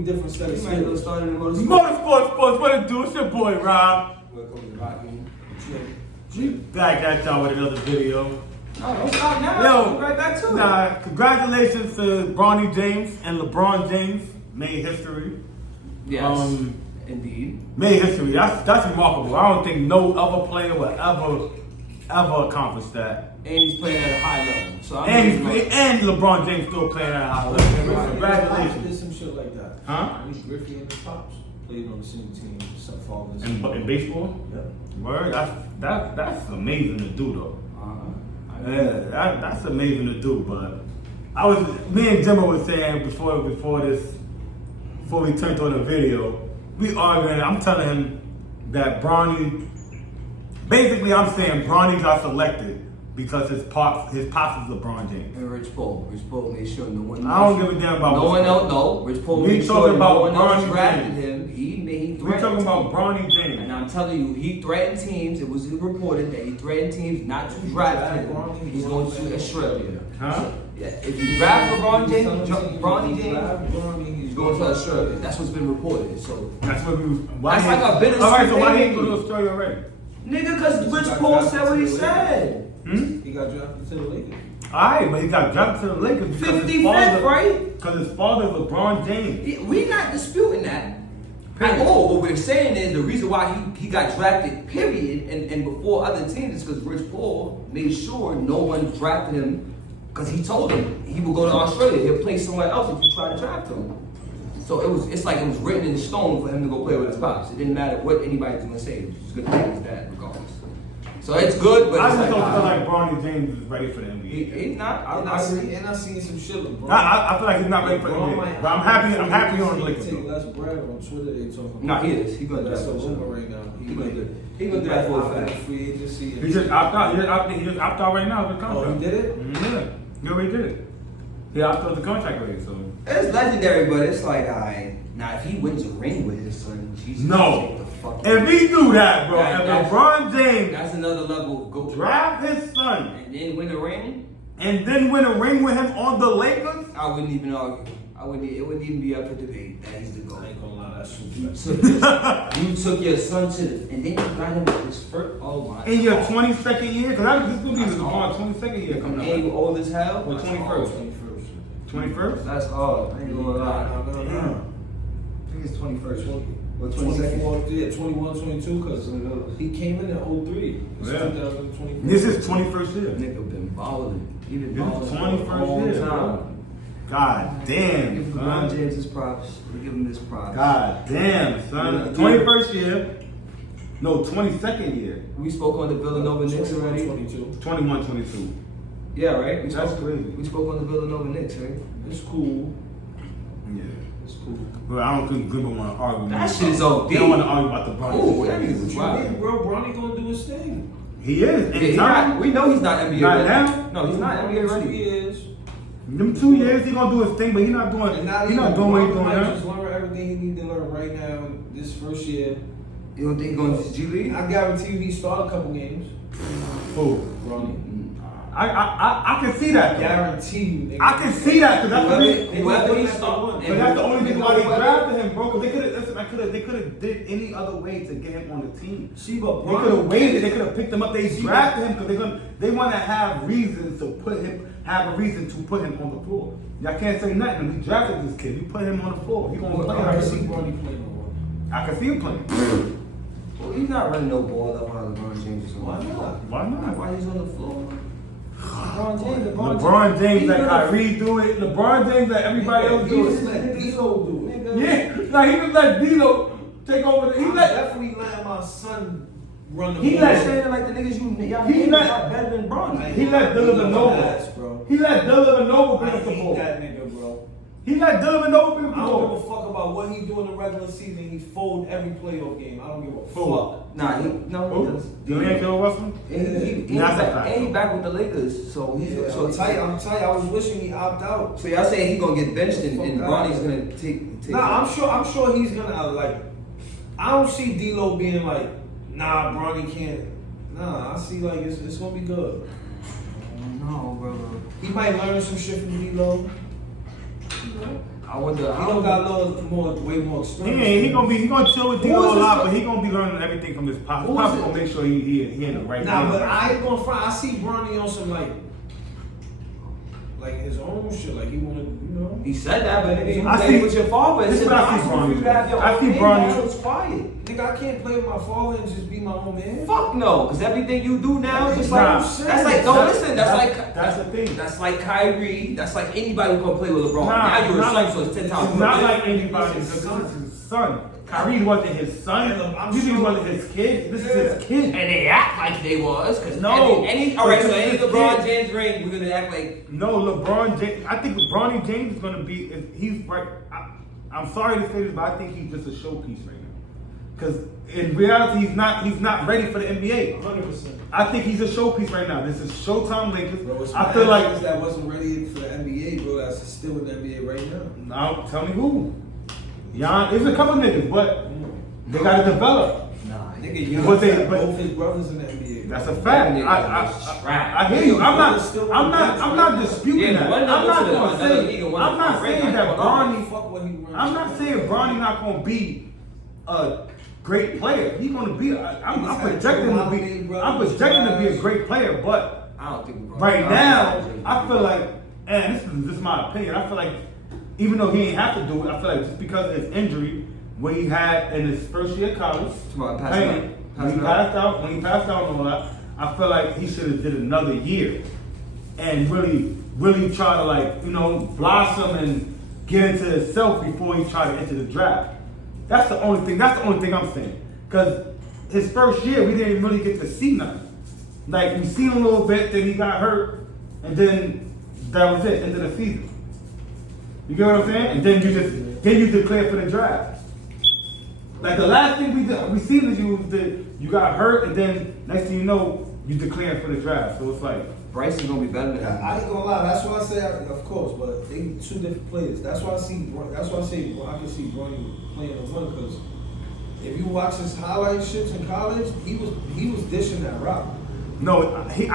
different set of skills. Motorsports, sports, what it do? It's your boy, Rob. Welcome to Rocky. Back at y'all with another video. No, don't stop now. Yo, Go right back to it. Nah, congratulations to Bronny James and LeBron James. Made history. Yes, indeed. Made history. That's remarkable. I don't think no other player will ever accomplish that. And he's playing at a high level. So And LeBron James still playing at a high level. Congratulations. Did some shit like that. Huh? Griffey and his pops played on the same team. Some fathers. In baseball? Yep. Word? That's amazing to do though. Yeah, that's amazing to do. But me and Jimmy was saying before we turned on the video, we arguing. I'm telling him that Bronny. Basically, I'm saying Bronny got selected because his pops is LeBron James. And Rich Paul made sure no one. I don't give a damn about. No one else. No, Rich Paul made sure no one else drafted him. He We're talking about Bronny James. And I'm telling you, he threatened teams. It was reported that he threatened teams not to draft him. He's going to Australia. Huh? Yeah, if you draft LeBron James, Bronny James, he's going to Australia. That's what's been reported. So that's what we. That's like a bittersweet. All right, so why he ain't go to Australia already? Nigga, because Rich Paul said what he said. He got drafted to the Lakers. Alright, but he got drafted to the Lakers because 55th, right? Because his father is LeBron James. We're not disputing that at all. What we're saying is the reason why he got drafted, period, and before other teams is because Rich Paul made sure no one drafted him because he told him he would go to Australia. He'll play somewhere else if you try to draft him. So it's like it was written in stone for him to go play with his pops. It didn't matter what anybody's gonna say. It was good to play with his dad, regardless. So it's good, but I it's just like, don't feel like Bronny James is ready for the NBA. He's not. I seen some shit with LeBron. I feel like he's not ready for the NBA. But I'm happy on the Lakers. Take less bread on Twitter. They talking. No, he is. He's gonna do that. That's a rumor right now. He gonna do. He gonna do that for a fact. Free agency. He just opt out. He just opt out right now of the contract. Oh, he did it? Yeah. He already did it. He opted out of the contract already. So It's legendary, but it's like, alright. Now if he wins a ring with his son, Jesus. no. Take the fuck If he do that, bro, That- if LeBron James that's another level of go. draft his son And then win a ring, and then win a ring with him on the Lakers, I wouldn't even argue. It wouldn't even be up for debate that he's the GOAT. I ain't gonna lie, that's super. You took your son to the, and then you got him his first. Oh my. in your God. 22nd year, because this will be That's LeBron's 22nd year coming And he up. old as hell. Or 21st. 21st? That's hard. I ain't gonna lie. No. I think it's 21st. Or 24, yeah, 21, 22, because he came in 03. It's Yeah. 2024. This is 21st year. Nigga been balling. He been This is balling 21st all year, the time. bro. God damn, Give LeBron son. James his props. We give him his props. God damn, son. 21st year. No, 22nd year. We spoke on the Villanova Knicks already. 22. 21, 22. Yeah, right. That's crazy. We spoke on the Villanova Knicks, right? It's cool. Yeah. It's cool. But I don't think Glimmer want to argue. That shit is OD. They don't want to argue about the Bronny. Ooh, that nigga's What you wild. mean, bro? Bronny gonna do his thing. He is. Yeah, he's not, we know he's not NBA Not ready. now? No, he's not NBA 2 ready. years. Them 2 years, he gonna do his thing, but he's not doing. And not He's not doing what he's doing might now. just learn everything he need to learn right now. This first year, You don't think he's going to G League? I guarantee you he start a couple games. Who? Bronny. I can see that. Though. Guarantee you. Nigga. I can see that because that's the reason. Whoever he start, But that's the only reason why they drafted him, bro. Because they could have did any other way to get him on the team. See, but They could have waited. They could have picked him up. They drafted him because they want to have reasons to put him on the floor. Y'all can't say nothing. We drafted this kid. We put him on the floor. He gonna play. I can see Bronny play no more. I can see him playing. Well, he's not running no ball up while LeBron James is on. Why not? Why not? Why he's on the floor? LeBron James let Kyrie do it. LeBron James let everybody else He do just it. let D-Lo do it. Yeah, like he just let D'Lo take over. He definitely let my son run the He ball. let- saying like the niggas y'all He names let- are better than Bronny. He let Dylan Ass, Nova. bro. He let Dylan Nova I bring up the hate ball. that nigga, bro. He let Dylan Nova bring up I the don't give a ball. fuck about what he do in the regular season. He fold every playoff game. I don't give a Who? fuck. Nah, he does. You ain't kill Russell? He That's a fact. and he back with the Lakers, so he's Yeah, so I'm tight. I was wishing he opt out. So y'all saying he gonna get benched and Fuck Bronny's out. gonna take. Nah, I'm sure he's gonna like. I don't see D'Lo being like, nah, Bronny can't. Nah, I see like it's gonna be good. No, bro. He might learn some shit from D'Lo. I I wonder. He don't got way more experience. He gonna chill with Who D-Lo is a this lot, guy? but he gonna be learning everything from his pops. Who Pops is gonna it? make sure he in the right. Nah, game. but I ain't gonna front. I see Bronny on some like his own shit. Like he wanna, you know. He said that, but nigga, you I play see- with your father. this It's is what I see impossible for Bronny you to have your do. I own see man, Bronny- now it's quiet. Nigga, I can't play with my father and just be my own man. Fuck no, because everything you do now is just Nah, like that's like no listen, that's the thing. That's like Kyrie, that's like anybody who can play with LeBron. Nah, Now you're a not son, like- so it's 10 It's times not more. like anybody. This is his son. Kyrie wasn't his son. I'm You think it sure- wasn't his kid? This is his kid. And they act like they was, because No. any all right, so This is any his LeBron kid. James ring, we're gonna act like No, LeBron James. I think Bronny James is gonna be. He's right. I'm sorry to say this, but I think he's just a showpiece right now. Because in reality, he's not ready for the NBA. 100%. I think he's a showpiece right now. This is Showtime Lakers. Bro, it's I feel like. that wasn't ready for the NBA, bro. That's still in the NBA right now. Now, tell me who. There's a couple niggas, but they gotta develop. nah. Nigga, you But they- got but- both his brothers in the NBA. That's a fact. I hear you. I'm not disputing Yeah, that. one I'm not number to gonna another say. league and one I'm not to saying rank. that Bronny. Fuck what he runs. I'm not saying Bronny not gonna be a great player. He's gonna be. I'm projecting him to be. I'm projecting to be a great player, but I don't think LeBron. right now, I feel like, and this is just my opinion. I feel like even though he ain't have to do it, I feel like just because of his injury, what he had in his first year of college, Tomorrow, pass playing, it out. when he passed out, and all that, I feel like he should have did another year and really try to blossom and get into himself before he tried to enter the draft. That's the only thing I'm saying. Because his first year, we didn't really get to see nothing. Like, we seen him a little bit, then he got hurt, and then that was it, end of the season. You get what I'm saying? And then you declare for the draft. Like the last thing we seen is you got hurt, and then next thing you know, you declare for the draft. So it's like Bryce is gonna be better than him. I ain't gonna lie. That's why I say, of course, but they two different players. That's why I say I can see Bronny playing the one because if you watch his highlight shits in college, he was dishing that rock. no, I think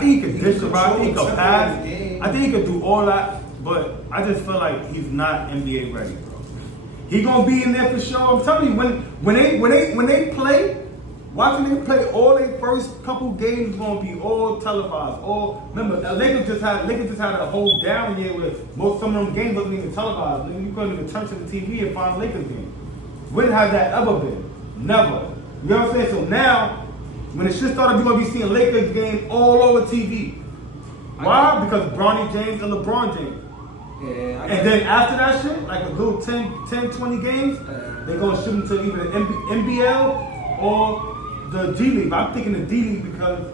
he could dish the rock. I think he could pass. I think he could do all that, but I just feel like he's not NBA ready, bro. He gonna be in there for sure. I'm telling you, when they play, watching them play all their first couple games gonna be all televised. Remember, Lakers just had a whole down year where some of them games wasn't even televised. You couldn't even turn to the TV and find a Lakers game. When has that ever been? Never. You know what I'm saying? So now, when the shit started, we're gonna be seeing Lakers game all over TV. Why? Because Bronny James and LeBron James. Yeah, And then after that shit, like a little 10, 20 games, they're going to ship them to either the NBL or the G League. But I'm thinking the D League because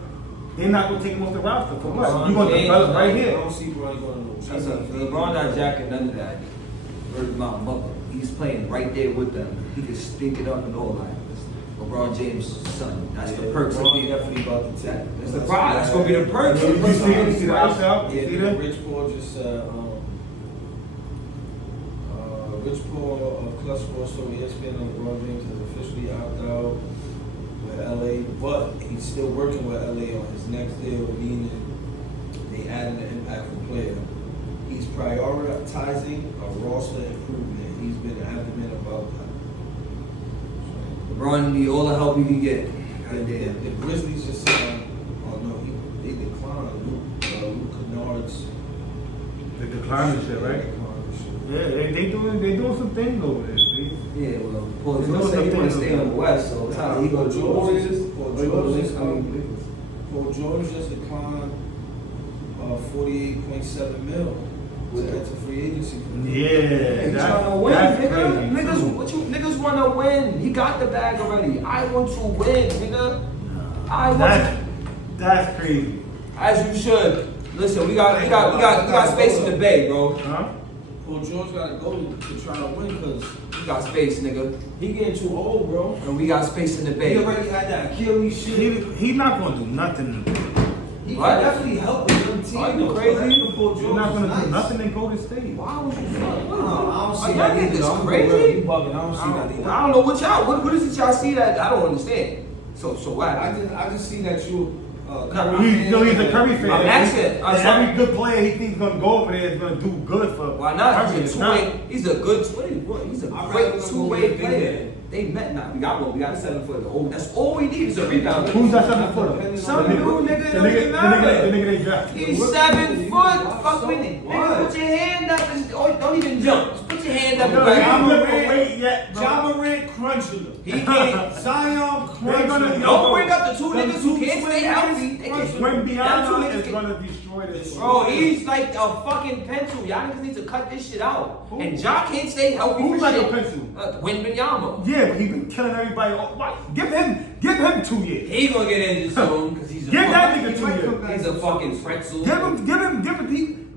they're not going to take him off the roster. For what? You're going to develop right I here. don't see Bronny going to Listen, LeBron not jacking none of that. Where's my mother? He's playing right there with them. He can stink it up and all that. LeBron James' son. That's the perks of being definitely about to take. That's the prize. That's gonna be the perks. You see the outside? You see Yeah, that? Rich Paul just Rich Paul of Clutch Sports told ESPN that LeBron James has officially opted out with LA, but he's still working with LA on his next deal, meaning they added an impactful player. He's prioritizing a roster improvement. He's been adamant about that. LeBron need all the help he can get. The Grizzlies just said, they declined Luke Kennard's. The declining shit, right? Yeah, they doing some things over there. Yeah, well, Paul George said he want to stay on the West, so it's how he go to the Warriors. Paul George just declined 48.7 mil to enter free agency. Yeah, He trying to win, nigga. Niggas want to win. He got the bag already. I want to win, nigga. I want. That's crazy. As you should. Listen, we got space in the bay, bro. Huh? Paul George got to go to try to win because We got space, nigga. he getting too old, bro. And we got space in the He bay. already had that Achilles shit. He's not gonna do nothing. He What? can definitely help with them team. Are you crazy? Paul He's George not gonna is do nice. nothing in Golden State. Why would you do that? I don't see Are that y'all either. niggas I'm crazy? really bugging. I don't see that either. I don't know what is it y'all see that I don't understand. So what? I just see that you He's a Curry fan. I'm asking. And every good player he thinks gonna go over there is gonna do good for. Why not? Curry. He's a good he's a great two-way player. They met now. We got one. We got a 7-footer. Oh, that's all we need is a rebound. Who's that 7-footer? Some new nigga. The nigga they drafted. He's 7 foot. Fuck with it. Nigga, put your hand up. Don't even jump. Just put your hand up. Ja Morant crunching him. He can't. Zion crunching him. Don't bring up the two niggas who can't stay healthy. Wembanyama is gonna destroy this. Bro, he's like a fucking pencil. Y'all niggas need to cut this shit out. And Ja can't stay healthy. Who's for like shit. a pencil? Wembanyama. Yeah, but he been killing everybody. Give him 2 years. He gonna get injured soon because he's a Give that fucking, nigga 2 years. he's a fucking pretzel. Give him.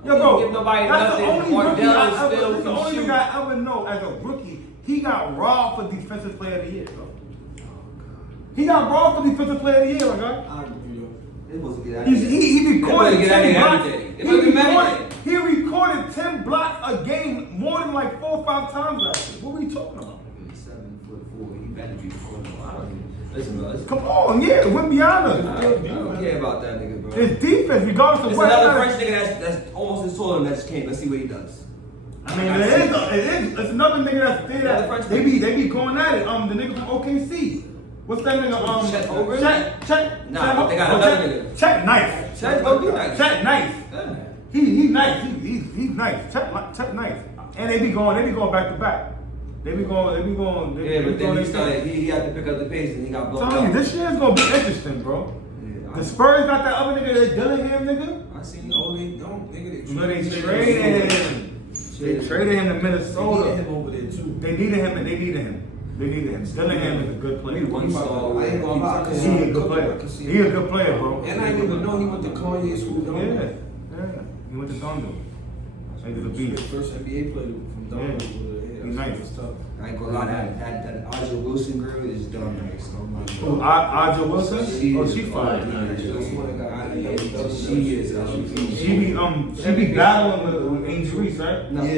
Yo, Don't bro, give nobody that's nothing. the only rookie Wardell I still ever, that's the can only shoot. nigga I ever know as a rookie. He got robbed for defensive player of the year, bro. He got robbed for defensive player of the year, my guy. I agree. It wasn't get out He recorded 10 blocks. It He recorded 10 blocks a game more than like 4 or 5 times last year. What are we talking about? He's 7'4". He better be recording. I don't even listen, bro. Come on, yeah, Wembanyama. I don't care about that nigga, bro. It's defense, regardless of It's what. another French nigga that's almost as tall as that just came. Let's see what he does. I mean, it's another nigga that's there Another that French they be going at it. The nigga from OKC. What's that nigga? Chet Holmgren? Chet. Nah, they got another nigga. Chet nice. Chet gonna be nice. Chet nice. Yeah. He's nice. He's nice. Chet nice. And they be going back to back. They be going. Yeah, but then he had to pick up the pace and he got blown Tell you, out. this year is gonna be interesting, bro. Yeah, The Spurs got that other nigga, that Dillingham nigga. I see. No, they don't. Nigga, They traded him. They traded him to They Minnesota. needed him over there too. They needed him. Dillingham is a good player. We one star. I ain't gonna lie, He a good player. He a good player, bro. And I didn't even know he went to Kanye school. Yeah. He went to Thunder. Into the beat. First NBA player from Thunder. He nice. It's tough. I ain't gonna lie, that Aja Wilson girl is dumb nice. Oh my Who, God. Aja Wilson? She fine. She is. She be battling with Angel Reese, right? No. Yeah.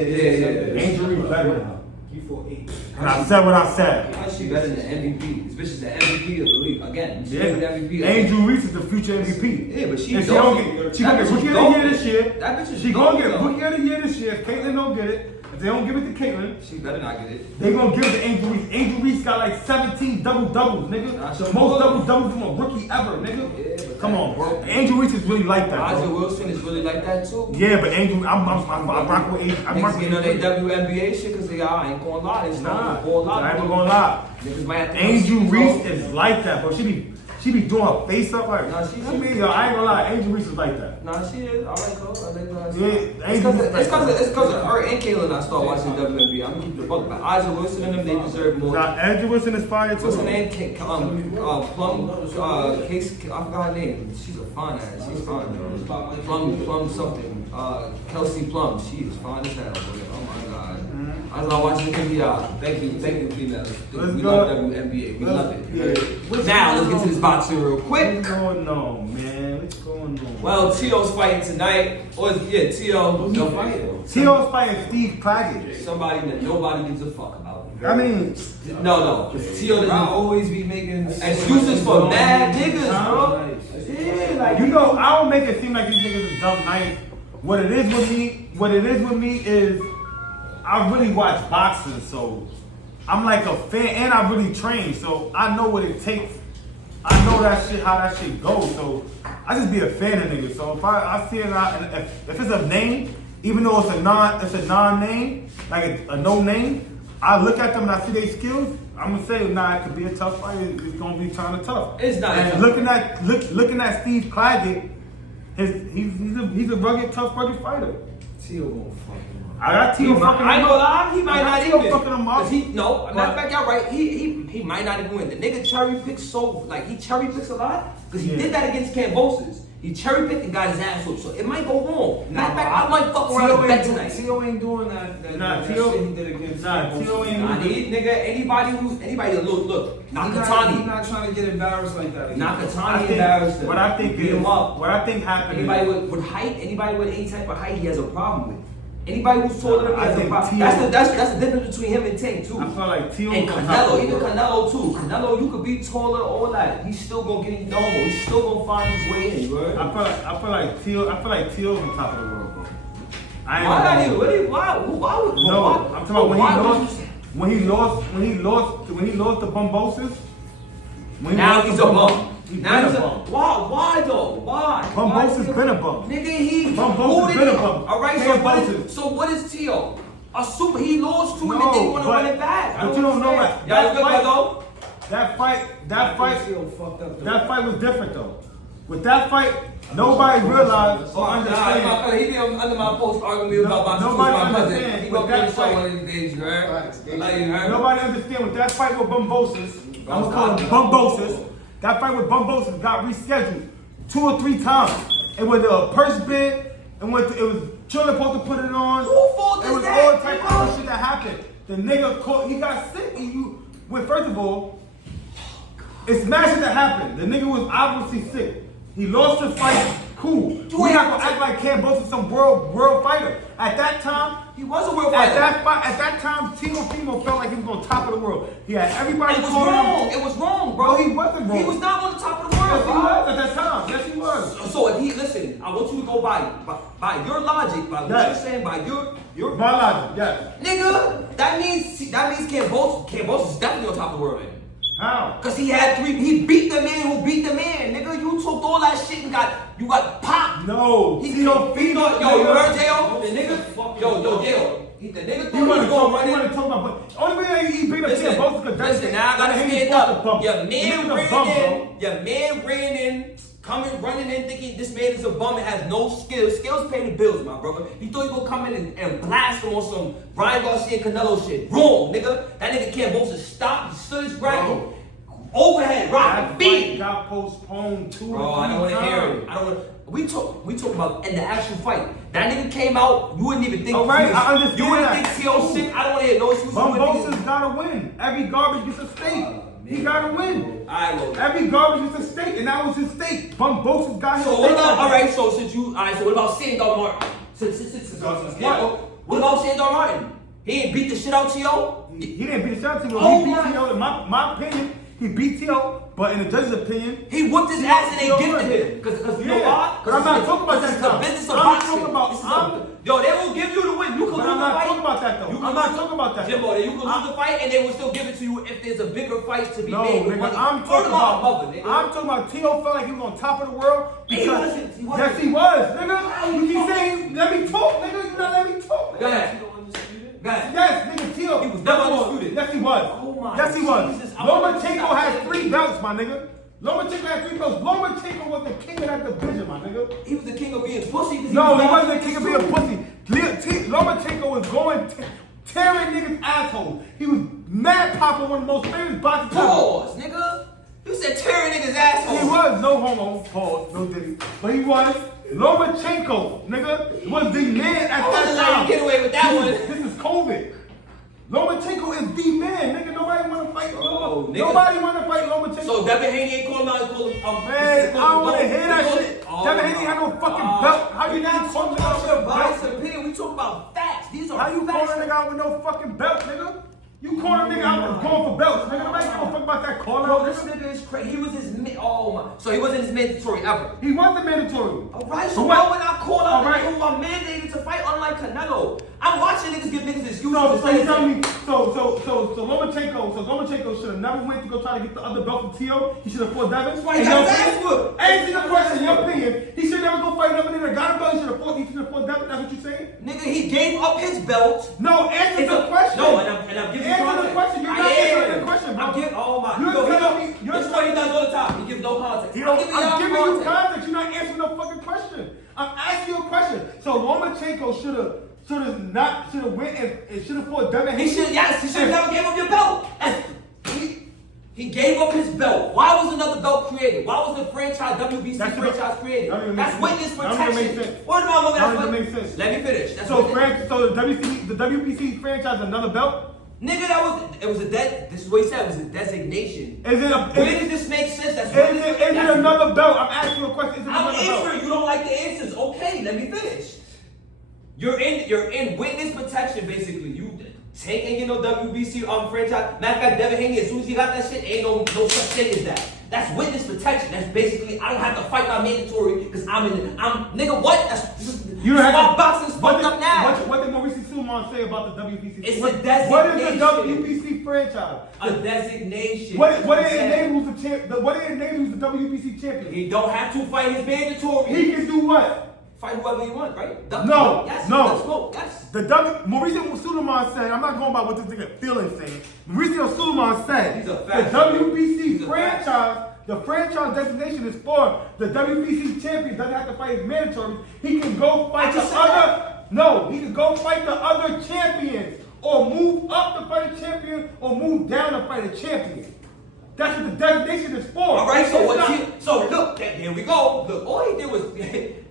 Angel Reese better than her. He fought 8. And I said what I said. She better than the MVP. This bitch is the MVP of the league. Again, she's Yeah. the MVP. Angel Reese is the future MVP. Yeah, but she If don't she gonna get Rookie of the Year this year. That bitch is She gonna get dope, Rookie of the Year this year. If Caitlyn don't get it, if they don't give it to Caitlyn, She better not get it. they gonna give it to Angel Reese. Angel Reese got like 17 double-doubles, nigga. Nah, The she most will. double-doubles from a rookie ever, nigga. Yeah, but Come on, bro. Angel Reese is really like that, Aja bro. Wilson is really like that too. Yeah, but Angel, I'm rock with Angel. I'm Niggas rock getting on with their Angel. WNBA shit because I ain't gonna lie. It's Nah, not a lot. I ain't gonna lie. Niggas might have to Angel come Reese see is like that, bro. She be doing her face up like. Nah, she- I mean, yo, I ain't gonna lie. Angel Reese is like that. Nah, she is. I like her. I like her. Yeah, It's because of her and Kayla I started watching WNBA. I'm keeping the fuck. But Aja Wilson and them, they deserve more. Now, Angel Wilson is fire too. What's her name? Plum. Case. I forgot her name. She's a fine ass. She's fine. Plum something. Kelsey Plum. She is fine as hell. Bro. Oh my god. I was watching the NBA. Thank you, females. Let's We go. love WNBA. We love it. Yeah. Now let's get to this boxing real quick. What's going on, man? What's going on? Well, Tio's fighting tonight. Tio. No fight. Tio's fighting Steve Claggett. Somebody that nobody gives a fuck about. I mean, No. Tio doesn't I'll always be making excuses for mad niggas, bro. Yeah, like you know, I don't make it seem like these niggas is dumb nice. What it is with me is I really watch boxing, so I'm like a fan, and I really train, so I know what it takes. I know that shit, how that shit goes. So I just be a fan of niggas. So if I see it, if it's a name, even though it's a non-name, like a no name, I look at them and I see their skills. I'm gonna say, nah, it could be a tough fight. It's gonna be kind of tough. It's not. And looking at Steve Claggett, he's a rugged fighter. Tio gonna fuck him up. I got Tio fucking I him ain't gonna up. lie, he might not even. Fucking him up. Matter of fact, y'all right. He might not even win. The nigga cherry picks he cherry picks a lot because he did that against Cambosis. He cherry picked and got his ass whooped, so it might go wrong. Matter of fact, I might fuck around and bet tonight. Tio ain't doing that. Nah, Tio shit he did against. Tio ain't. Nah, anybody that look, He's not Nakatani. trying to get embarrassed like that. Nakatani embarrassed him. What I think Beat him up. What I think happened. Anybody with height, anybody with any type of height, he has a problem with. Anybody who's taller than me has a problem. That's the difference between him and Tank too. I feel like Tio and Canelo, even Canelo too. Canelo, you could be taller, all that. He's still gonna get normal. He's still gonna find his way in, right? I feel like Tio's on top of the world, bro. Why would no? I'm talking about when he lost the Bumboses. Now he's a bum. Now he's a bum. Why though? Why? Bumboses been a bum. Nigga, Bumboses been a bum. All right, so what is Tio? A super. He lost to him and then want to run it back. But you don't know that. That fight was different though. With that fight, nobody realized or understand. He be under my post arguing me about my nobody understand. He gonna get shot one of these days, you heard? Nobody understand with that fight with Bumboses. I'm gonna call him Bumboses. That fight with Bumboses got rescheduled 2 or 3 times. It was a purse bid, and it was Chiller supposed to put it on. Who fault is it was that? all type of other shit that happened. The nigga caught, he got sick. First of all, it's mad shit that happened. The nigga was obviously sick. He lost the fight. Cool. We not gonna act like Cambosa some world fighter. At that time, he was a world fighter. At that time, Timo felt like he was on top of the world. He had everybody. It was wrong, bro. No, he wasn't wrong. He was not on the top of the world. Yes, he was at that time. Yes, he was. So if he listen, I want you to go by your logic, by what you're saying, by your my logic, yes. Nigga, that means Cambosa is definitely on top of the world, man. How? Cause he beat the man who beat the man, nigga. You took all that shit and you got popped. No. You heard J.O.? The nigga, J.O. The nigga thought he was gonna run in. You talk about, but only reason he beat up Cambosa because listen, now I gotta stand up. Your man ran in, running in, thinking this man is a bum and has no skills. Skills pay the bills, my brother. You thought he gonna come in and blast him on some Ryan Garcia and Canelo shit. Wrong, nigga. That nigga Cambosa stopped, he stood his ground. Overhead, rock, beat. Got postponed 2 Bro, or 3 I don't want to hear times. it. I don't want. We talk about in the actual fight. That nigga came out. You wouldn't even think. All right, I understand. You wouldn't think T.O. sick. I don't want to hear no excuses. Bumbosa's gotta win. Every garbage gets a steak. He gotta win. Every garbage gets a steak, and that was his steak. Bumbosa's got his steak. So what about? All right. So what about Sandor Martin? What about Sandor Martin? He ain't beat the shit out T.O. He didn't beat the shit out T.O. Oh, he beat T.O. In my opinion, he beat T.O. But in the judge's opinion, he whooped his ass and they gifted him. Because you know why? But I'm not talking about that. It's the business of boxing. Yo, they will give you the win. You can lose the fight. I'm not talking about that though. I'm not talking about that. Jimbo, you can lose the fight and they will still give it to you if there's a bigger fight to be made. No, nigga, I'm talking about T.O. felt like he was on top of the world. Because yes, he was, nigga. You keep saying, let me talk, nigga. You not let me talk. Go ahead. Yes, nigga, T.O. He was never undisputed. Yes, he was. Oh my yes, he was. Jesus. Lomachenko had 3 belts, my nigga. Lomachenko had 3 belts. Lomachenko was the king of that division, my nigga. He was the king of being pussy. No, he wasn't the king of being pussy. Lomachenko was going tearing niggas' assholes. He was mad popping, one of the most famous boxers. Pause, nigga. You said tearing niggas' assholes. He was no homo. Pause. No diddy. But he was. Lomachenko, nigga, was the man at that time. Get away with that one. This is COVID. Lomachenko is the man, nigga. Nobody want to fight. Nobody want to fight Lomachenko. So Devin Haney ain't calling out. Man, I don't want to hear that shit. Devin Haney had no fucking belt. How you not talking about your biased opinion? We talk about facts. These are how you facts. calling a nigga out with no fucking belt, nigga? You calling a nigga out going for belts, nigga? Nobody give a fuck about that call out. This nigga is crazy. He was so he wasn't his mandatory ever. He wasn't mandatory. Alright, so why would I call out the nigga who are mandated to fight unlike Canelo? I'm watching niggas give niggas excuses. So you tell me, Lomachenko should have never went to go try to get the other belt from T.O. He should have fought Devin. That's why he got his ass whooped. Answer the question, in your opinion. He should never go fight another nigga that got a belt. He should have fought Devin. That's what you're saying? Nigga, he gave up his belt. No, answer the question. No, and I'm giving you answer the question. You're not answering the question, bro. This is what he does all the time. He gives no context. I'm giving you context. You're not answering no fucking question. I'm asking you a question. So Lomachenko should have went and should have fought Devin. He should have never gave up your belt. He gave up his belt. Why was another belt created? Why was the WBC franchise created? That's witness protection. What about that? That makes sense. Let me finish. So the WBC franchise another belt? Nigga, this is what he said, it was a designation. Where does this make sense? Is it another belt? I'm asking you a question. I'm answering. You don't like the answers. Okay, let me finish. You're in witness protection basically. You taking WBC franchise. Matter of fact, Devin Haney, as soon as he got that shit, ain't no such thing as that. That's witness protection. That's basically I don't have to fight my mandatory because I'm nigga what? You don't have my to, boxing's fucked up now. What did Mauricio Suleiman say about the WBC? It's what, a designation. What is the WBC franchise? A designation. What did it name who's the champ? What did it name who's the WBC champion? He don't have to fight his mandatory. He can do what? Fight whoever you want, right? No. Yes. No. Let's go. Yes. Mauricio Suleiman said, I'm not going by what this nigga feeling saying. Mauricio Suleiman said He's a the fact. WBC He's a franchise, fact. the franchise designation is for the WBC champion doesn't have to fight his mandatory. He can go fight the other. No, he can go fight the other champions or move up to fight a champion or move down to fight a champion. That's what the designation is for. All right, so It's not- so look, here we go. Look, all he did was,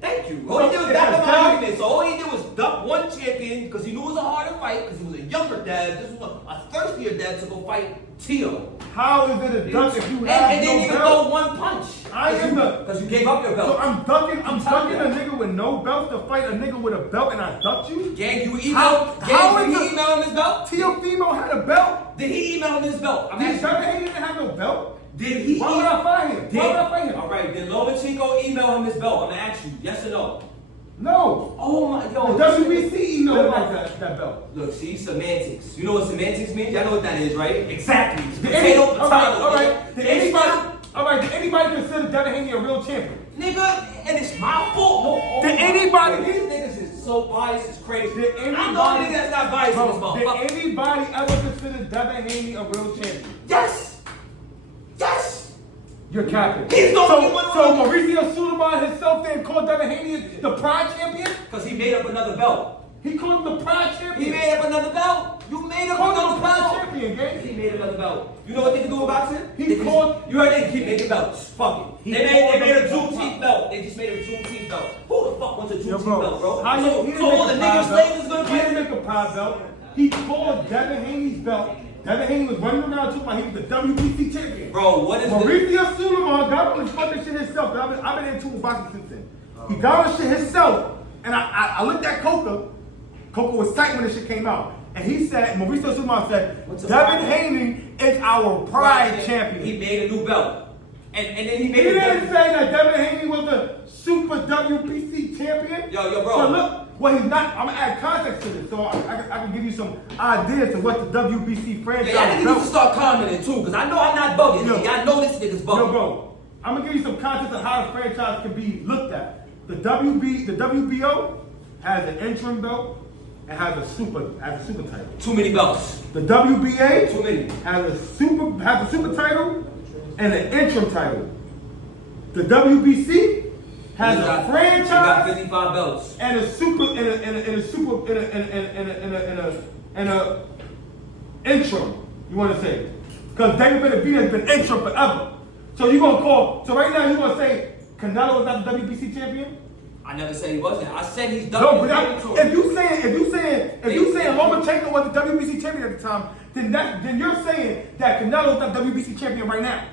thank you. All he did was So, back up my yeah, argument. So all he did was duck one champion because he knew it was a harder fight because he was a younger dad. This was a thirstier dad to go fight Tio. How is it a duck if you have and then no you can belt? throw one punch. Because you gave up your belt. So I'm ducking a telling nigga with no belt to fight a nigga with a belt and I ducked you? Gang, you How did is he it- email him his belt? Teofimo had a belt? Did he email him his belt? I'm Did asking he didn't have no belt? Did he? Why would I fight him? Why would I fight him? All right, did Lomachenko email him his belt? I'm gonna ask you, yes or no? No. Oh my, yo. The WBC emailed about that belt. Look, see, semantics. You know what semantics means? Y'all know what that is, right? Exactly. Did any- Potato, all right, potato. all right. Did anybody consider Devin Haney a real champion? Nigga, and it's my fault. Did anybody- These niggas is so biased, it's crazy. Did I'm the anybody- only nigga that's not biased in this Bro, motherfucker. did anybody ever consider Devin Haney a real champion? Yes! Yes! You're capping. He's the only one So who- Mauricio Suleiman himself then called Devin Haney the Pride champion? Because he made up another belt. He called him the Pride He champion. made up another belt. You made up Called him another the Pride belt. champion, gang. He made another belt. You know what they can do in boxing? He They can- called- You heard they keep making belts. Fuck it. He They called made a him- Juneteenth belt. They just made a Juneteenth belt. Who the fuck wants a Yo, Juneteenth belt, bro? How So he didn't all make the a niggas Pride slaves is belt. gonna He didn't fight. make a Pride belt. He called Devin Haney's belt. Devin Haney was running around talking about he was the WBC champion. Bro, what is the... Mauricio Suleiman got on his fucking shit himself. I've been into boxing since then. He got on shit himself, and I looked at Koka. Koka was tight when this shit came out. And he said, Mauricio Suleiman said, What's a Devin pride? Haney is our pride champion. He made a new belt. And then he He made a didn't say that Devin Haney was the super WBC champion. Yo, bro. So look, well, he's not. I'm gonna add context to this, so I can give you some ideas of what the WBC franchise. Yeah, y'all niggas need to start commenting too, because I know I'm not bugging. Yo. Y'all know this nigga's bugging. Yo, bro, I'm gonna give you some context of how the franchise can be looked at. The WBO has an interim belt and has a super title. Too many belts. The WBA Too many. has a super title and an interim title. The WBC has He a got franchise 55 belts. and a super and a interim. You want to say? Because David Benavidez has been interim forever. So you gonna call? So right now you gonna say Canelo is not the WBC champion? I never said he wasn't. I said he's done. No, but if you saying Lomachenko was the WBC champion at the time, then you're saying that Canelo is not WBC champion right now.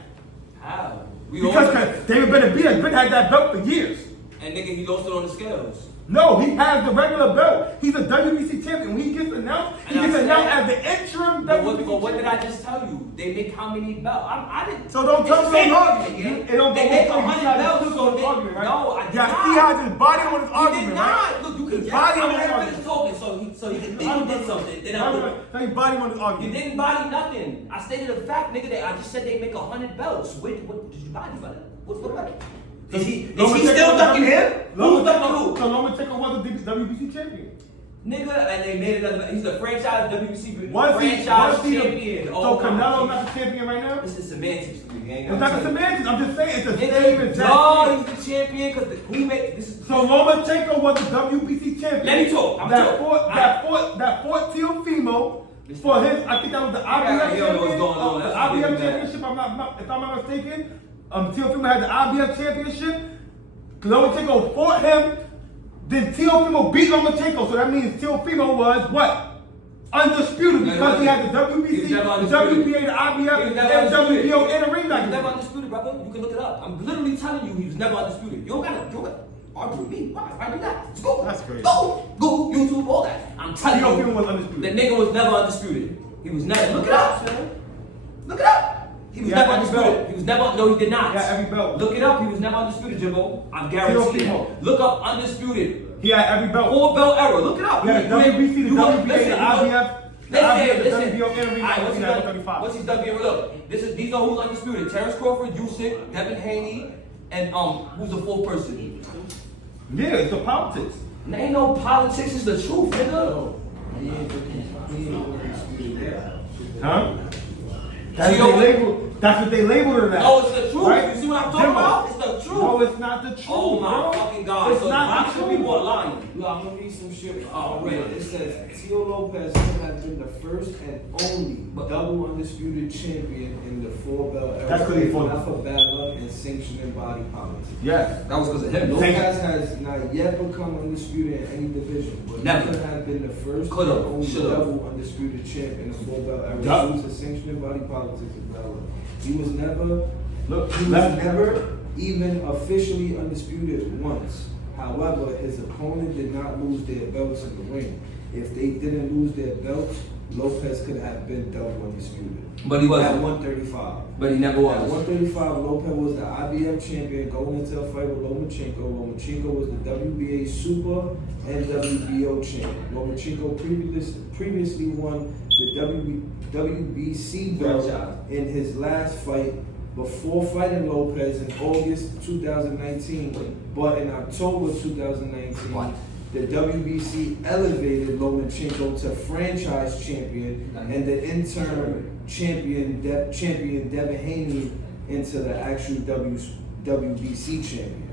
How? Because David Benavidez has had that belt for years. And nigga, he lost it on the scales. No, he has the regular belt. He's a WBC champion. When he gets announced, he And I gets said- announced as the interim But WBC what did champion. I just tell you? They make how many belts? I didn't. So don't tell It's me the same no argument, You- gang. it don't They go make both ways. 100 You gotta belts. still So go they, argument, right? No, I did Yeah, not. he has his body on his He argument, did right? not. Look, you can. His body I'm on his gonna argument. finish talking, so he can think he did something. Then I'm gonna. So his body on his You argument. didn't body nothing. I stated a fact, nigga. That I just said they make 100 belts. What did you body for that? What about it? Is he still ducking him? Who's ducking who? So Lomachenko was the WBC champion. Nigga, and they made another. He's the franchise WBC Was he champion. so Oh, Canelo not the champion right now? This is semantics to me, gang. It's not the semantics. I'm just saying it's the same Nigga, exact no, thing. he's the champion because who made this is. So Lomachenko was the WBC champion. Let me talk. I'm That talking. fought Teofimo for his. I think that was the IBF you don't know what's champion. going on. That's IBF really bad. championship. If I'm not mistaken. Teofimo had the IBF championship. Lomachenko fought him. Then Teofimo beat Lomachenko. So that means Teofimo was what? Undisputed because he had the WBC, He's never the undisputed. WBA, the IBF, He was and never undisputed. WBO and the ring He was never match. undisputed, brother. You can look it up. I'm literally telling you he was never undisputed. You don't gotta do it. argue with me. Why? Why do that? Let's go. That's crazy. Go. Go. YouTube. All that. I'm telling Tio you. Fimo was undisputed. The nigga was never undisputed. He was never. Look it up, man. Look it up. He was Yeah, never every undisputed. belt. He was never. No, he did not. Yeah, every belt. Look it up. He was never undisputed, Jimbo. I guarantee Fimo. it. Look up undisputed. He had every belt. 4 belt era. Look it up. Yeah, the WBC, the WBA, the IBF. Listen. WBO, Alright, what's everything. his 35. What's his WBA? Look, these are who's undisputed. Terrence Crawford, Usyk, Devin Haney, and who's the 4th person? Yeah, it's the politics. There ain't no politics. It's the truth, nigga. He ain't undisputed yet. Huh? That's what they labeled her as. No, it's the truth. Right? You see what I'm talking Jimbo. about? It's the truth. No, it's not the truth. Oh my bro. fucking God. It's So not why the should truth. people are lying? Yo, I'm gonna read some shit. Oh, Read. man. It says Tio Lopez has been the first and only double undisputed champion in the 4 belt era. That's 'cause he fought. Not for bad luck and sanctioning body politics. Yes. That was because of him. Lopez has not yet become undisputed in any division, but Never. he could have been the first Could've, and only should've. double undisputed champ in the 4 belt era Yup. due to sanctioning body politics and bad luck. He was never Look, He was never even officially undisputed once. However, his opponent did not lose their belts in the ring. If they didn't lose their belts, Lopez could have been double undisputed. But he At wasn't. 135. But he never At was. 135, Lopez was the IBF champion going into a fight with Lomachenko. Lomachenko was the WBA Super and WBO champion. Lomachenko previously won the WBC belt in his last fight before fighting Lopez in August 2019. But in October 2019, What? the WBC elevated Lomachenko to franchise champion and the interim champion Devin Haney into the actual WBC champion.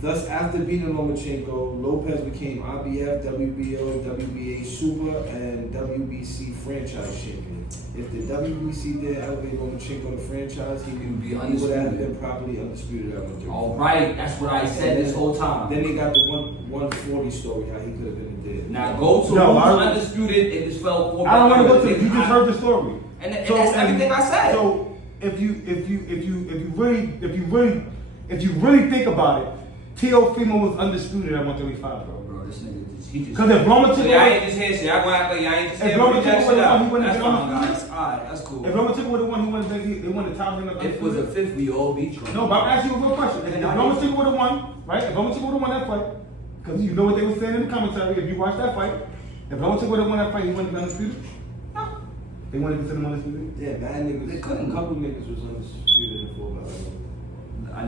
Thus, after beating Lomachenko, Lopez became IBF, WBO, WBA Super, and WBC franchise champion. If the WBC didn't elevate Lomachenko to franchise, he would be would have undisputed. been properly undisputed at 135. All right, that's what I said this whole time. Then they got the 140 story, how he could have been dead. Now go to No, who's I- undisputed if it's fell 4 I don't want to go belt to era. it. You just heard the story. And that's everything I said. So if you really think about it, Tio Fimo was undisputed at 135, bro. Bro, this nigga he just. Because if Lomachenko, So y'all ain't just here shit. Y'all gonna act like y'all ain't just If here. Lomachenko Put that would've shit won, out. he wouldn't That's have been fine, undisputed. guys. Alright, that's cool. if Lomachenko would have won, they won the title. If it was a 5th, we all be drunk. No, but I'm asking you a real question. If Lomachenko would have won, right? If Lomachenko would have won that fight, because you know what they were saying in the commentary, if you watch that fight, if Lomachenko would have won that fight, he wouldn't have been undisputed. No. They wanted to consider him undisputed. Yeah, bad niggas. They couldn't. A couple niggas was undisputed in the 4 belt.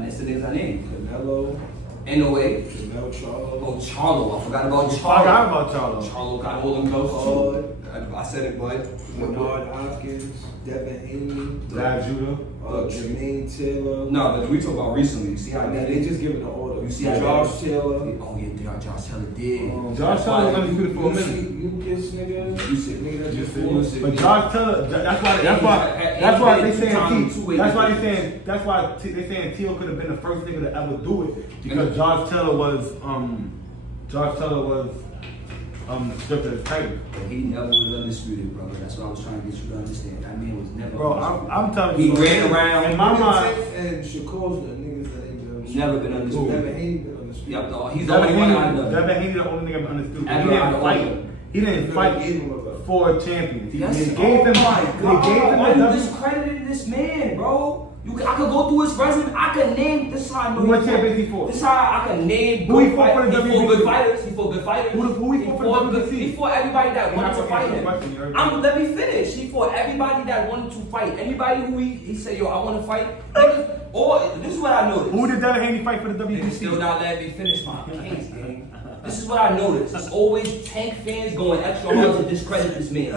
That's the niggas I named. Canelo, NOA. Jamel Charlo, Oh, Charlo. I forgot about I Charlo. forgot about Charlo. Charlo got all them belts too. I said it, bud. Bernard Hopkins, Devin Haney, Brad Judah. Jermaine Taylor. No, but we talk about recently. You see how I mean, they just giving the order. You see how Josh Taylor. Oh yeah, Josh Taylor did. Josh Taylor was undisputed for a minute. Lucas, nigga. Usyk. Nigga that just Usyk. fought. But Josh Taylor, they saying Tio could have been the first nigga to ever do it because Josh Taylor was stripped of his title. But he never was undisputed, brother. That's what I was trying to get you to understand. That man was never. Bro, undisputed. I'm telling He you, ran around. in my mind. And Shakur's the niggas that ain't been undisputed. Never been undisputed. Devin Haney been undisputed. Yep, dog. He's the only one I know. Devin Haney the only nigga undisputed. He Ever didn't out of fight. order. He didn't They fight gave him a belt. for champions. They Yes. gave Oh him. my They God. gave him Why the you W. discrediting this man, bro? I could go through his resume. I could name. This is how I know. What he champions fought. he fought? This is how I can name. Who he good fought for the He fought WBC? good fighters. He fought good fighters. Who he fought for the good- WBC? He fought everybody that You're wanted not to fight answering him. the question, you heard Let me finish. He fought everybody that wanted to fight. Anybody who he said, yo, I want to fight. Niggas, or this is what I noticed. Who did Devin Haney fight for the Niggas still WBC? not letting me finish my case, gang. This is what I noticed. It's always tank fans going extra hard to discredit this man.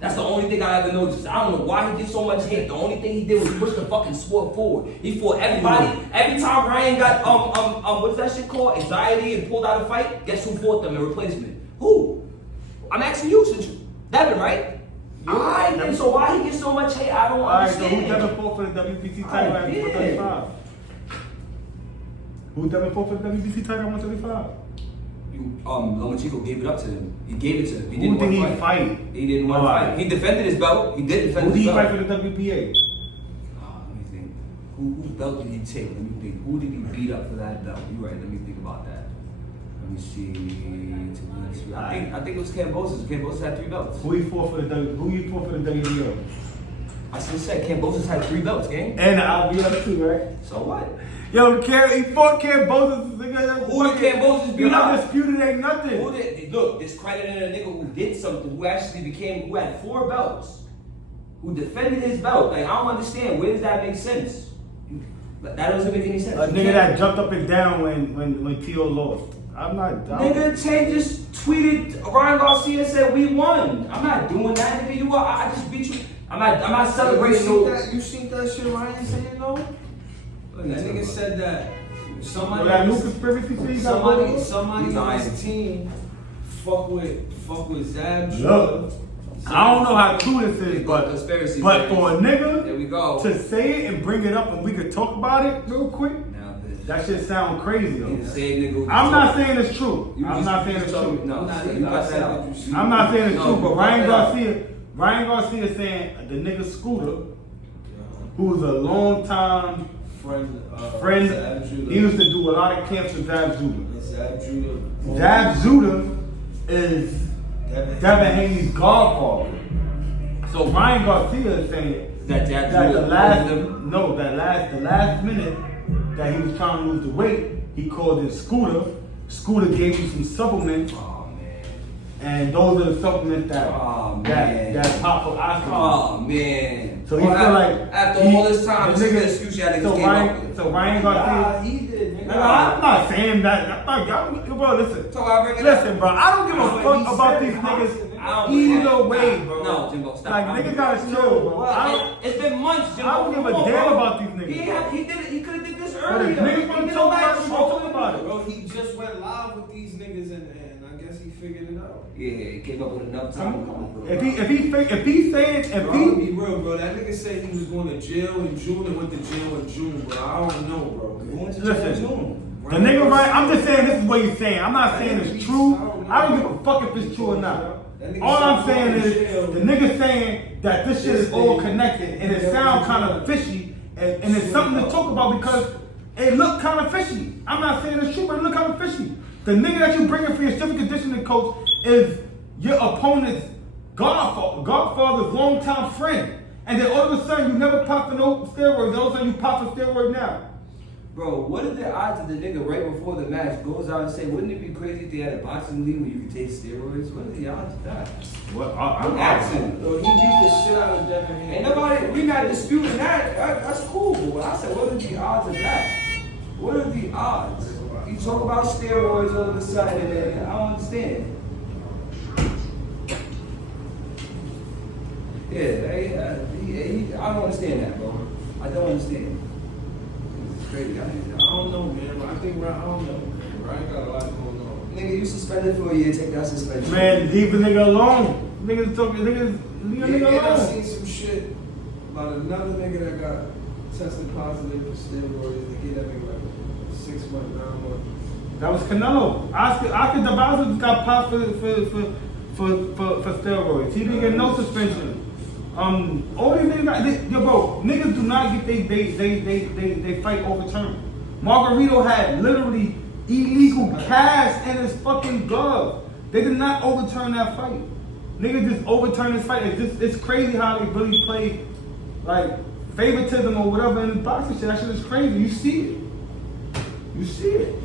That's the only thing I ever noticed. I don't know why he did so much hate. The only thing he did was push the fucking sport forward. He fought everybody. Every time Ryan got what's that shit called? Anxiety and pulled out a fight. Guess who fought them in replacement? Who? I'm asking you, since you Devin, right? Alright, then so why he gets so much hate? I don't Alright, so understand. who Devin fought for the WBC title at Yeah. 135? Who Devin fought for the WBC title at 135? Lomachenko gave it up to him. He gave it to him. He Who didn't did want he to fight? He didn't want to Alright. fight. He defended his belt. He did defend Who did his he belt. fight for the WBA? Let me think. Whose belt did he take? Let me think. Who did he beat up for that belt? You right? Let me think about that. Let me see. I think it was Kambosos. Kambosos had 3 belts. Who you fought for the WBO? I still said Kambosos had 3 belts, gang. And I'll be up too, right? So what? Yo, he fought Kambosos. Who did Kambosos beat up? Undisputed ain't nothing. Who did? Look, discrediting a nigga who did something, who actually who had 4 belts, who defended his belt. Like, I don't understand. Where does that make sense? That doesn't make any sense. A nigga that jumped up and down when T.O. lost. Nigga Chen just tweeted, Ryan Garcia said we won. I'm not doing that, nigga. I just beat you. I'm not celebrating those. You seen that shit Ryan saying though? That nigga said that somebody that new conspiracy thing somebody on his team fuck with Zab Judah. Look, I don't know how true this is, but for a nigga there we go. to say it and bring it up and we could talk about it real quick, that shit sound crazy though. I'm not saying it's true. I'm not saying it's true. No, you got that out. I'm not saying it's true, but Ryan Garcia saying the nigga Scooter, who's a long time friend, he used to do a lot of camps with Zab Judah. Zab Judah is Devin Haney's godfather. So Ryan Garcia is saying that the last minute that he was trying to lose the weight, he called in Scooter. Scooter gave him some supplements. Oh man. And those are the supplements that pop for oxygen. Oh man. So he feel like after all this time, this nigga excuse y'all niggas came up with. So Ryan Garcia, he did. Nigga. I'm not saying that. Bro, listen. So I bring it listen, bro. I don't give a fuck about these niggas. Either way, bro. No, Jimbo, stop. Like niggas gotta chill, bro. It's been months, Jimbo. I don't give a damn about these niggas. He did it. He could have did this But earlier. if niggas want to talk about it, talk about it. Bro, he just went live with these niggas and I guess he figured it out. Yeah, he came up with enough time. If he's saying, be real, bro. That nigga said he was going to jail in June and went to jail in June, bro. I don't know, bro. Listen. The nigga right, I'm just saying this is what he's saying. I'm not saying it's true. I don't give a fuck if it's true or not. All I'm saying is the nigga saying that this shit is all connected and it sounds kind of fishy and it's something to talk about because it look kind of fishy. I'm not saying it's true, but it look kind of fishy. The nigga that you bring in for your strength and conditioning coach is your opponent's godfather's longtime friend. And then all of a sudden you never pop for no steroids. All of a sudden you pop for steroid now. Bro, what are the odds of the nigga right before the match goes out and say, wouldn't it be crazy if they had a boxing league where you could take steroids? What are the odds of that? What? I'm asking. Bro, he beat the shit out of Devin Haney. Ain't nobody, we not disputing that. That's cool. But I said, what are the odds of that? What are the odds? You talk about steroids all of a sudden, and I don't understand. Yeah, I don't understand that, bro. I don't understand. It's crazy out here. I don't know, man. I don't know. Ryan got a lot going on. Nigga, you suspended for a year, take that suspension. Man, leave the nigga alone. Niggas talking, leave the nigga And I alone. seen some shit about another nigga that got tested positive for steroids. They gave that nigga like 6 months, 9 months. That was Canelo. Oscar the Bowser just got popped for steroids. He didn't get no suspension. All these niggas, niggas do not get they fight overturned. Margarito had literally illegal cash in his fucking glove. They did not overturn that fight. Niggas just overturned this fight. It's crazy how they really play like favoritism or whatever in the boxing shit. That shit is crazy. You see it. You see it.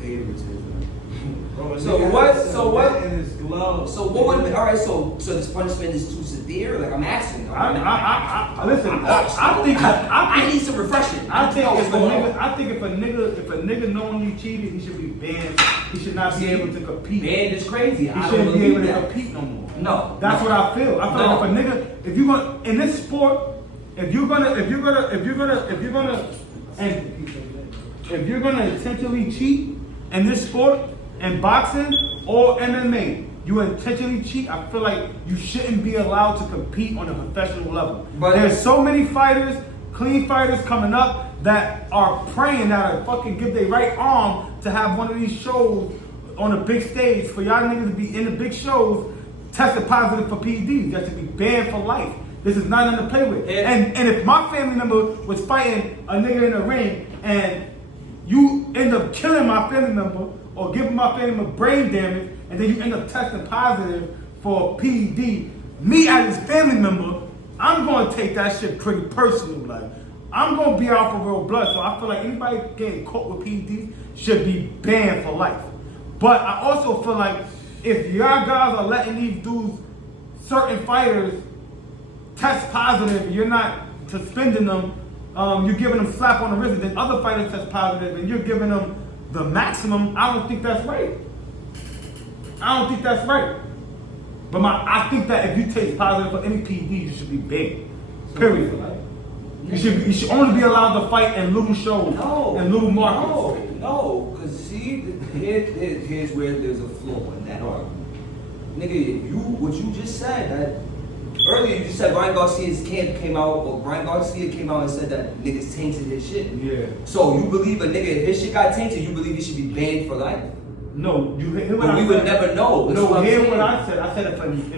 Favoritism. Bro, So what? In his glove. So what would have been? All right. So this punishment is too severe. Like I'm asking. Listen. I need some refreshing. I think if a nigga knowingly cheated, he should be banned. He should not be able to compete. Banned is crazy. He shouldn't be able to compete no more. No. That's what I feel. I feel like if a nigga, if you're gonna in this sport, if you're gonna intentionally cheat in this sport, in boxing or MMA, you intentionally cheat, I feel like you shouldn't be allowed to compete on a professional level. But there's so many fighters, clean fighters coming up that are praying that fucking give their right arm to have one of these shows on a big stage for y'all niggas to be in the big shows tested positive for PEDs. That should be banned for life. This is not nothing to play with. Yeah. And if my family member was fighting a nigga in the ring and you end up killing my family member or giving my family member brain damage and then you end up testing positive for PED, me as his family member, I'm going to take that shit pretty personal. Like, I'm going to be out for real blood. So I feel like anybody getting caught with PEDs should be banned for life. But I also feel like if y'all guys are letting these dudes, certain fighters, test positive, you're not suspending them, you're giving them slap on the wrist, and then other fighters test positive, and you're giving them the maximum, I don't think that's right. I don't think that's right. But I think that if you take positive for any PED, you should be banned. Period. You should only be allowed to fight in little shows and little markets. No, because see, here's where there's a flaw in that argument. Nigga, what you just said, that earlier you just said Ryan Garcia's camp came out, or Ryan Garcia came out and said that niggas tainted his shit. Yeah. So you believe a nigga, if his shit got tainted, you believe he should be banned for life? No, you hear what But I we said? would never know. That's No, I'm hear saying. what I said. I said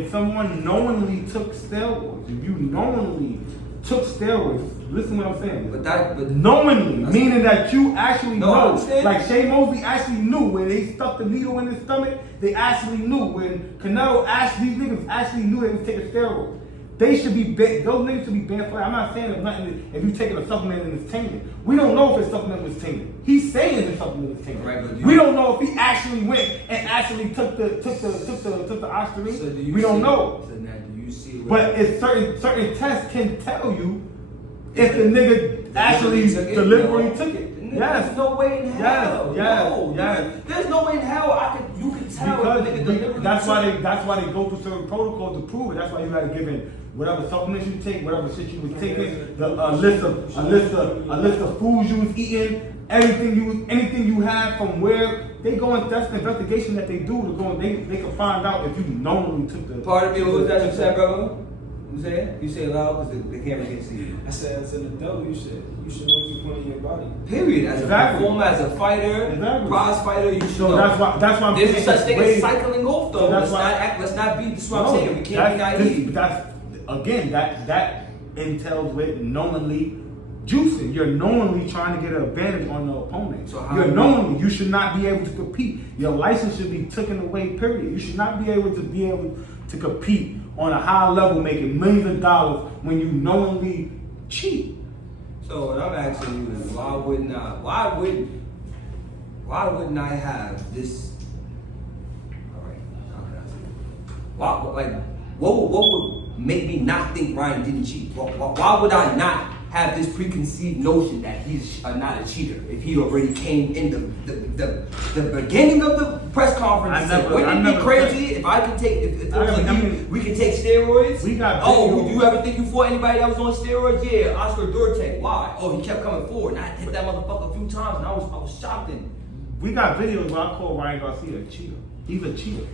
if someone knowingly took steroids, if you knowingly took steroids, listen what I'm saying. But knowingly, meaning that you actually No, I know. understand. Like Shea Mosley actually knew when they stuck the needle in his stomach. They actually knew when Canelo these niggas actually knew they was taking steroids. They should be banned. Those niggas should be banned for that. I'm not saying there's nothing if you taking a supplement and it's tainted. We don't know if his supplement was tainted. He's saying his supplement was tainted. Right, but we don't know if he actually went and actually took the oxygen. So we don't know. So now do you see But it's certain tests can tell you if the nigga actually deliberately took it. Yes. There's no way in hell. Yes. There's no way in hell you can tell if a nigga deliberately that's why they go through certain protocols to prove it. That's why you gotta give in whatever supplements you take, whatever shit you was taking, a list of foods you was eating, anything you have from where they go and that's the investigation that they do to go and they can find out if you knowingly took the. Pardon me, what was that you said, brother? You say it? You say it loud because the camera can't see you. I said, as an adult, you should know what you're putting in your body. Period. As a performer, as a fighter, prize fighter, you should know. That's why I'm There's saying such thing as cycling off, though. So let's not be. This is what I'm saying. We can't be naive. That entails with knowingly juicing. You're knowingly trying to get an advantage on the opponent. So you're knowingly you should not be able to compete. Your license should be taken away. Period. You should not be able to compete on a high level, making millions of dollars when you knowingly cheat. So what I'm asking you is, why wouldn't I have this? All right, how can I say it? What would make me not think Ryan didn't cheat? Why would I not have this preconceived notion that he's not a cheater if he already came in the beginning of the press conference and said, wouldn't it be crazy if I could take if it was like we can take steroids? We got do you ever think you fought anybody that was on steroids? Yeah, Oscar Duarte. Why? Oh, he kept coming forward and I hit that motherfucker a few times and I was shocked. And we got videos where I call Ryan Garcia a cheater. He's a cheater.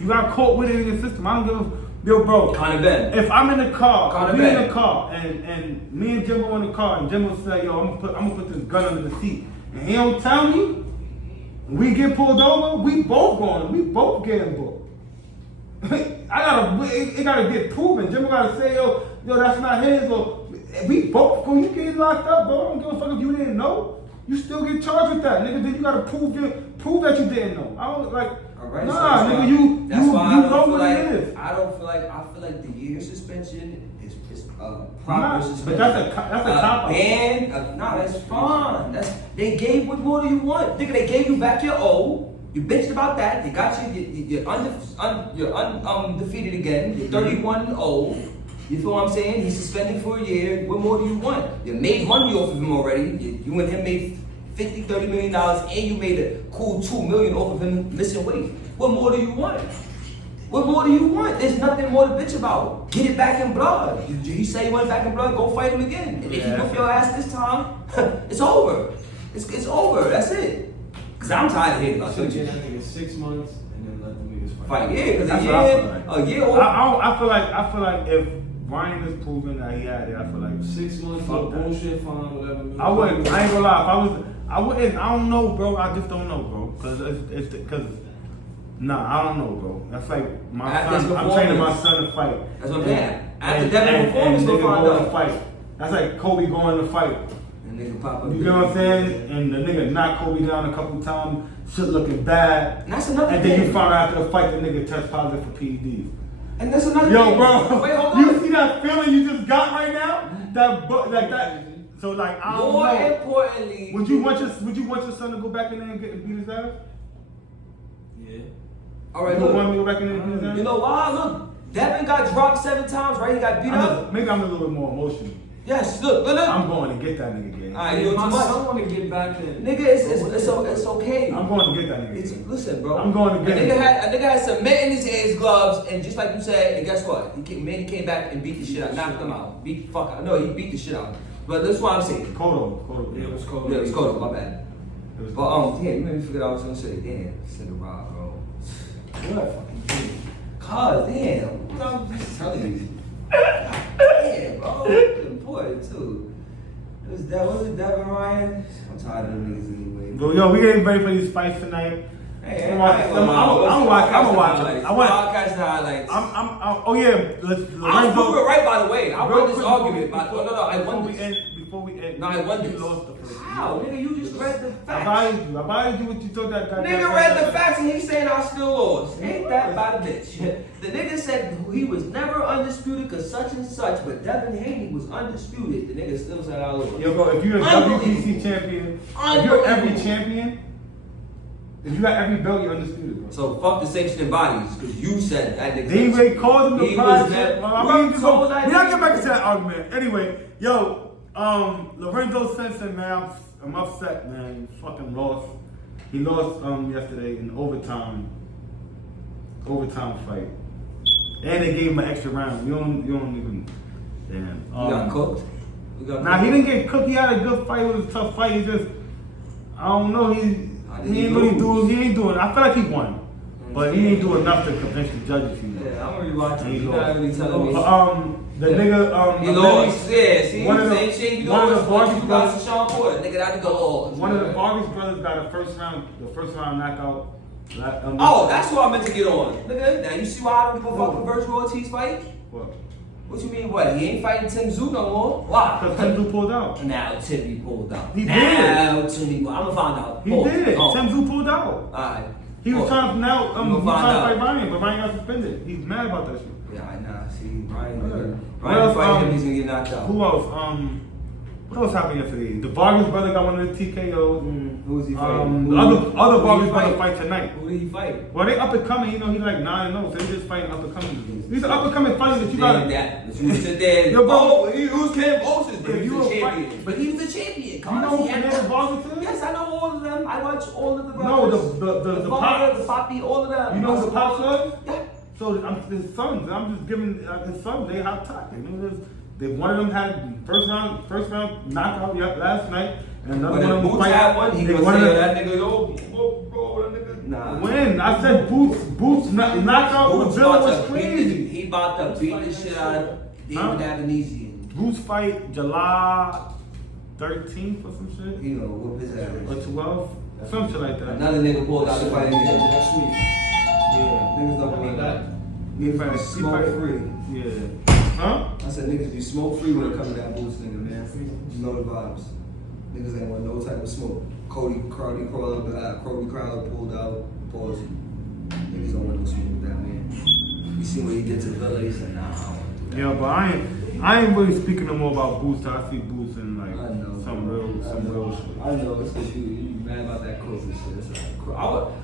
You got caught with it in your system. I don't give a yo, bro. Conor Ben. If I'm in the car, and me and Jimbo in the car, and Jimbo say, yo, I'm gonna put this gun under the seat, and he don't tell me, we get pulled over, we both getting booked. It gotta get proven. Jimbo gotta say, yo, that's not his, or we both go, you get locked up, bro. I don't give a fuck if you didn't know. You still get charged with that, nigga. Then you gotta prove that you didn't know. I don't like. Alright, nah, so nigga, you know what like, it is. I feel like the year suspension is proper suspension. But that's a cop ban. That's fine. They gave what more do you want? Nigga, they gave you back your O. You bitched about that. They got you're undefeated again. You're 31-0. You feel what I'm saying? He's suspended for a year. What more do you want? You made money off of him already. You and him made $50, $30 million, and you made a cool $2 million off of him missing weight. What more do you want? What more do you want? There's nothing more to bitch about. Get it back in blood. He say he want it back in blood, go fight him again. And if you whip your ass this time, it's over. It's over. That's it. Cause I'm tired of hearing about So it. I think it's 6 months and then let the niggas Fight, yeah, because That's what I feel like. a year old. I feel like if Ryan is proving that he had it, I feel like 6 months fuck for that. bullshit, fine, whatever. I ain't gonna lie. I don't know, bro. I just don't know, bro. Cause Nah, I don't know, bro. That's like my After son. his I'm training my performance. son to fight. That's what I'm saying. After And- Devin and performance, we'll nigga find going to out. fight. That's like Kobe going to fight. And nigga pop up. You get what I'm saying? And the nigga knocked Kobe down a couple times, shit looking bad. And that's another And then thing. you find out after the fight, the nigga test positive for PEDs. And that's another Yo, thing. bro, Wait, hold you on. see that feeling you just got right now? Like that. So like I don't More know. importantly, Would you want your son to go back in there and get beat his ass? Yeah. all right, You want look. me to go back in there and beat his ass? You know why? Look, Devin got dropped 7 times, right? He got beat up. Maybe I'm a little bit more emotional. Yes, look. I'm going to get that nigga game. Alright, you My too much. son want to get back in. Nigga, it's okay. I'm going to get that nigga It's, game. listen, bro. I'm going to get a nigga it. had a nigga had cement in his gloves, and just like you said, and guess what? He came back and beat the shit out, knocked him out, beat the fuck out. No, he beat the shit out. But that's what I'm saying. Kodo. Yeah, it was cold. Yeah, it's cold. My bad. It was But damn, you made me forget I was gonna say. Damn, this nigga Rha, bro. What fucking thing? Cause damn, I'm just telling you. Damn, bro. Important too. Was it Devin Ryan? I'm tired of them niggas anyway. Bro, yo, we getting ready for these fights tonight. Hey, I'm gonna watch it. Podcast highlights. Oh yeah, I was proving it right, by the way. I Real won this quick, argument. before- I won before this. Before we end, No, I won you this. lost the first. How? Nigga, you just read the I facts. buy you what you thought that. Nigga read the facts and he's saying I still lost. Ain't that about a bitch? The nigga said he was never undisputed cause such and such, but Devin Haney was undisputed. The nigga still said I lost. Yo, bro, if you're a WBC champion, if you're every champion, if you got every belt, you're undisputed, bro. So fuck the sanctioning bodies, cause you said that nigga. They caused him He to was pride. never- We're not getting back into that argument. Anyway, yo, Lorenzo Simpson, man, I'm upset, man. He fucking lost. He lost yesterday in overtime fight, and they gave him an extra round. You don't even. Damn. You got cooked. Nah, he didn't get cooked. He had a good fight. It was a tough fight. He just, I don't know. He ain't really doing. He ain't doing. I feel like he won, but he ain't doing enough to convince the judges. Yeah, I'm rewatching. He You're lost. not really telling me. The nigga, He lost. Yeah, see, one of the- same shit. You one of the lost. Vargas You brothers- lost to Sean Porter. Nigga, that nigga lost. One of the Vargas brothers got the first round knockout. Oh, that's who I meant to get on. Nigga, now you see why I don't give a fuck with Virgil Ortiz fight? What? What you mean, what? He ain't fighting Tim Tszyu no more? Why? Because Tim Tszyu pulled out. Now Timmy pulled out. He now Timmy pulled out. I'm gonna find out. He Oh, did. oh. Tim Tszyu pulled out. Alright. He was trying to now. I'm He was gonna trying to find fight Ryan, but Ryan got suspended. He's mad about that shit. Yeah, nah, see, Ryan. What Ryan else, fighting him, he's gonna get knocked out. Who else? What else happened yesterday? The Vargas brother got one of the TKOs. Who was he fighting? The other Vargas brother fight tonight. Who did he fight? Well, they up and coming. You know, he's like 9-0, so they just fighting up and coming. These are up and coming fighters that you got. That. You sit there. Yo, bro. Who's Ken Bosis? But If he's you the a champion. fight- But he's the champion. You know who He had Fernando that- Vargas is? Yes, I know all of them. I watch all of the No, brothers. the father, Pops. the Poppy, all of them. You know the Pops was? Yeah. So his sons, I'm just giving his sons, they hot top. One of them had first round knockout last night, and another But one if of them Boots had one, he gonna one say of them- that nigga, yo, bro, that nigga. Nah. When I said Boots knockout with Bill was crazy. He about to beat the shit out of David Avanesian. Boots fight July 13th or some shit, He gonna whoop his ass. or 12, some shit like that. Another nigga pulled out the fight again. Next week. Yeah, Niggas don't believe that. he Niggas be fight smoke free. Yeah, huh? I said niggas be smoke free when it comes to that Boots nigga, man. You know the vibes. Niggas ain't want no type of smoke. Cody Crowley pulled out. Pause. Niggas don't want no smoke with that man. You see what he did to Villa? He said, nah, I don't want to do that. Yeah, but I ain't really speaking no more about Boots. I see Boots in like I know. some real shit. I know, it's because you mad about that crawfish shit. It's like,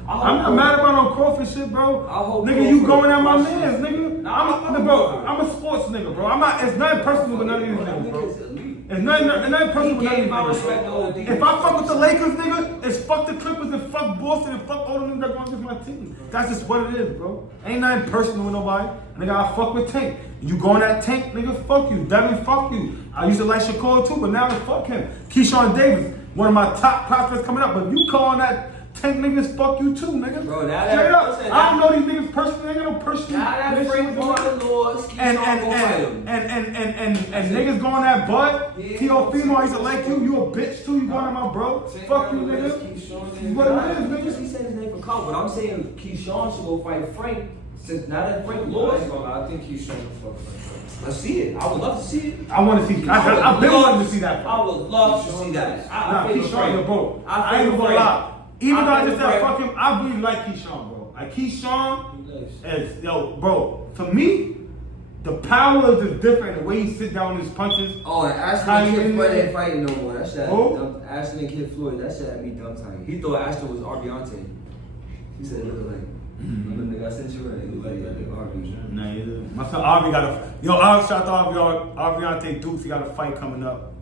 I'm not mad about no crawfish shit, bro. I hope Nigga, you Crawford going at my crushes. mans, nigga. Nah, I'm a sports nigga, bro. It's nothing personal with none of these niggas, bro. It's nothing personal with none of these niggas, bro. If I fuck with the Lakers, nigga, it's fuck the Clippers and fuck Boston and fuck all the niggas that going against my team. That's just what it is, bro. Ain't nothing personal with nobody. Nigga, I fuck with Tank. You going at Tank, nigga, fuck you. Devin, fuck you. I used to like Shakur too, but now it's fuck him. Keyshawn Davis, one of my top prospects coming up. But you calling that Tank niggas fuck you too, nigga. Bro, now Straight that- up. listen, I don't know these niggas personally. I ain't got no personal. Now that relationship Frank with them. Martin Keyshawn And niggas going that butt. Yeah. T.O. Female, I used to like you. You a bitch too. You going at my bro. Fuck you, nigga. What it is, nigga. He said his name for cover, but I'm saying Keyshawn should go fight Frank. Since now that Frank I lost, ain't gonna lie, I think he's showing the fuck Frank. let's see it. I would love to see it. I want to see. I've been wanting to see that. I would love to see that. Nah, Keyshawn, your bro. I ain't favor gonna Frank. lie. Even though I just said Frank. fuck him, I really like Keyshawn, bro. Like Keyshawn He nice. is, yo, bro. For me, the power is just different. The way he sit down his punches. Oh, and Ashton How and you Kid in Floyd there? ain't fighting no more. That shit had me Who? dumb. Ashton and Kid Floyd, that shit had me dumb tight. He thought Ashton was Arbiante. He said it looked like. Remember nigga, I sent you right. It looked like Arby. Nah, my son Arby got a. Yo, I shout out to Arbiante Dukes. He got a fight coming up.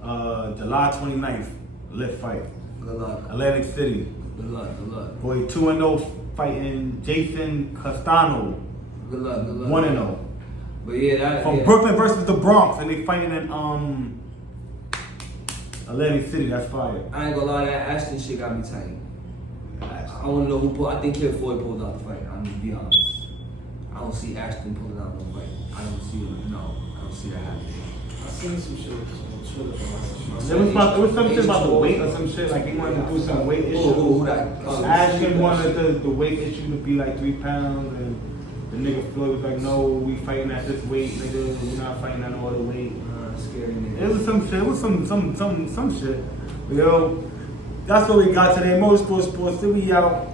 July 29th. Lit fight. Good luck. Atlantic City. Good luck. Good luck. Boy, 2-0 fighting Jason Castano. Good luck. Good luck. 1-0. But yeah, that From yeah. Brooklyn versus the Bronx, and they fighting in Atlantic City. That's fire. I ain't gonna lie, that Ashton shit got me tight. I wanna know who pulled. I think Kid Floyd pulled out the fight. I'm gonna be honest. I don't see Ashton pulling out no fight. I don't see it. No, I don't see that happening. I seen some shit on Twitter from There was some shit about the weight or some shit. Like he wanted to do some weight issue. Who that? Ashton wanted the weight issue to be like 3 pounds, and the nigga Floyd was like, "No, we fighting at this weight, nigga. We're not fighting at no other weight." Scary nigga. It was some shit. It was some shit. But yo, that's what we got today. Motorsport Sports. Then we out.